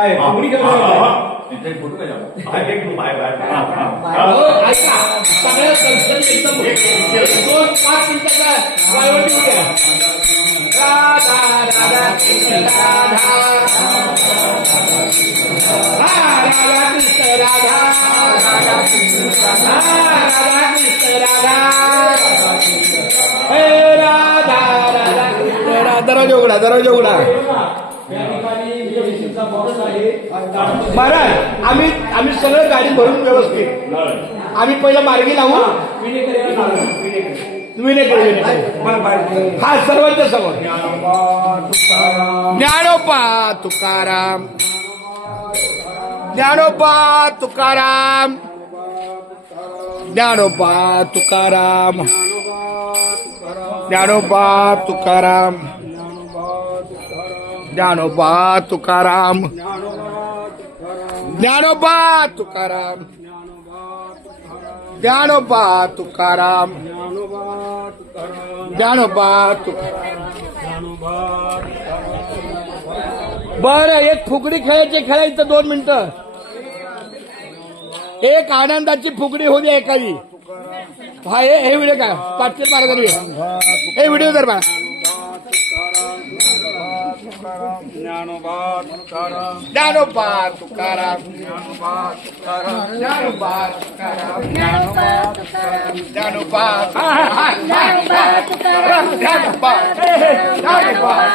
काय फुगडी इथे फोटो काय झाला ऐका सगळ्या कल्चर एकदम 2-5 मिनिटाचा वायवटी उद्या राधा राधा कृष्ण राधा राधा कृष्ण राधा राधा कृष्ण राधा हे राधा राधा कृष्ण राधा दरवाजा उघडा या ठिकाणी विजयसिंगचा बॉक्स आहे महाराज आम्ही सगळं गाडी भरून व्यवस्थित आम्ही पहिला मार्गी लावू हा सर्वांच्या समोर ज्ञानोबा तुकाराम ज्ञानोबा तुकाराम ज्ञानोबा तुकाराम ज्ञानोबा तुकाराम ज्ञानोबा तुकाराम ज्ञानोबा तुकाराम ज्ञानोबा तुकाराम ज्ञानोबा तुकाराम बरं एक फुगडी खेळायचं 2 मिनिटं एक आनंदाची फुगडी होऊ दे एखादी हा हे व्हिडिओ काय पाचशे बारा हे व्हिडिओ कर बा ज्ञानोबा तुकाराम ज्ञानोबा तुकाराम ज्ञानोबा तुकाराम ज्ञानोबा तुकाराम ज्ञानोबा तुकाराम ज्ञानोबा तुकाराम ज्ञानोबा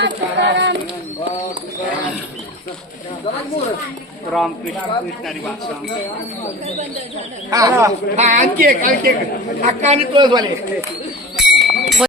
तुकाराम रामकृष्ण कृष्णारी भाषा हा आणखी एक अक्का आणि तुळस वाले